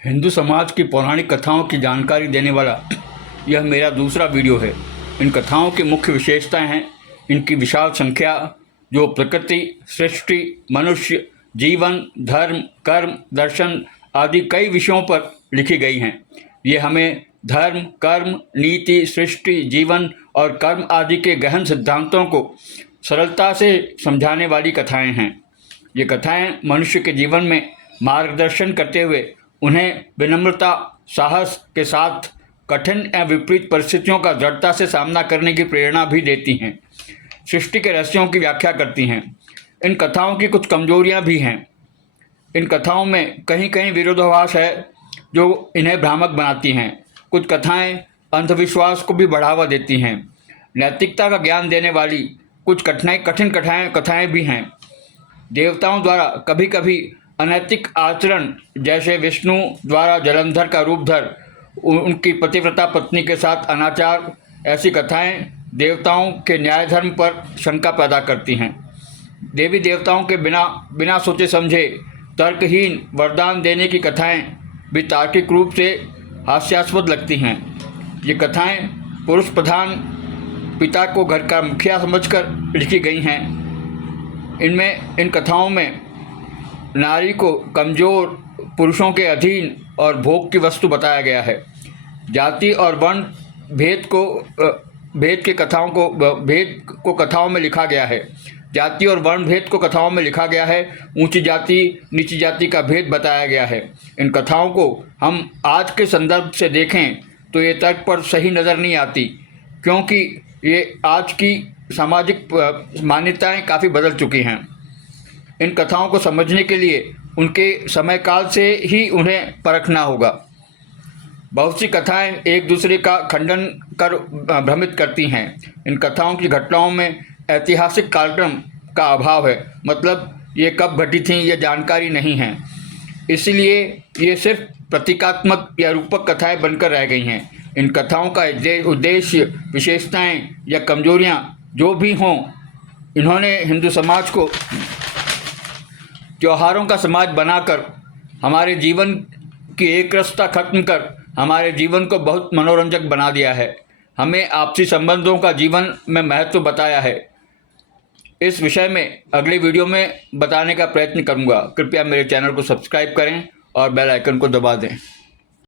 हिंदू समाज की पौराणिक कथाओं की जानकारी देने वाला यह मेरा दूसरा वीडियो है। इन कथाओं की मुख्य विशेषताएं हैं इनकी विशाल संख्या, जो प्रकृति, सृष्टि, मनुष्य, जीवन, धर्म, कर्म, दर्शन आदि कई विषयों पर लिखी गई हैं। ये हमें धर्म, कर्म, नीति, सृष्टि, जीवन और कर्म आदि के गहन सिद्धांतों को सरलता से समझाने वाली कथाएं हैं। ये कथाएं मनुष्य के जीवन में मार्गदर्शन करते हुए उन्हें विनम्रता, साहस के साथ कठिन या विपरीत परिस्थितियों का दृढ़ता से सामना करने की प्रेरणा भी देती हैं। सृष्टि के रहस्यों की व्याख्या करती हैं। इन कथाओं की कुछ कमजोरियां भी हैं। इन कथाओं में कहीं कहीं विरोधाभास है जो इन्हें भ्रामक बनाती हैं। कुछ कथाएं अंधविश्वास को भी बढ़ावा देती हैं। नैतिकता का ज्ञान देने वाली कुछ कठिन कथाएं भी हैं। देवताओं द्वारा कभी कभी अनैतिक आचरण, जैसे विष्णु द्वारा जलंधर का रूप धर उनकी पतिव्रता पत्नी के साथ अनाचार, ऐसी कथाएं देवताओं के न्याय धर्म पर शंका पैदा करती हैं। देवी देवताओं के बिना सोचे समझे तर्कहीन वरदान देने की कथाएं भी तार्किक रूप से हास्यास्पद लगती हैं। ये कथाएं पुरुष प्रधान पिता को घर का मुखिया समझकर लिखी गई हैं। इन कथाओं में नारी को कमज़ोर, पुरुषों के अधीन और भोग की वस्तु बताया गया है। जाति और वर्ण भेद को कथाओं में लिखा गया है। जाति और वर्ण भेद को कथाओं में लिखा गया है। ऊंची जाति नीची जाति का भेद बताया गया है। इन कथाओं को हम आज के संदर्भ से देखें तो ये तर्क पर सही नज़र नहीं आती, क्योंकि ये आज की सामाजिक मान्यताएं काफ़ी बदल चुकी हैं। इन कथाओं को समझने के लिए उनके समय काल से ही उन्हें परखना होगा। बहुत सी कथाएं एक दूसरे का खंडन कर भ्रमित करती हैं। इन कथाओं की घटनाओं में ऐतिहासिक कालक्रम का अभाव है, मतलब ये कब घटी थीं यह जानकारी नहीं है। इसलिए ये सिर्फ प्रतीकात्मक या रूपक कथाएं बनकर रह गई हैं। इन कथाओं का उद्देश्य, विशेषताएं या कमजोरियां जो भी हों, इन्होंने हिंदू समाज को त्योहारों का समाज बनाकर हमारे जीवन की एकरसता खत्म कर हमारे जीवन को बहुत मनोरंजक बना दिया है। हमें आपसी संबंधों का जीवन में महत्व बताया है। इस विषय में अगले वीडियो में बताने का प्रयत्न करूंगा। कृपया मेरे चैनल को सब्सक्राइब करें और बेल आइकन को दबा दें।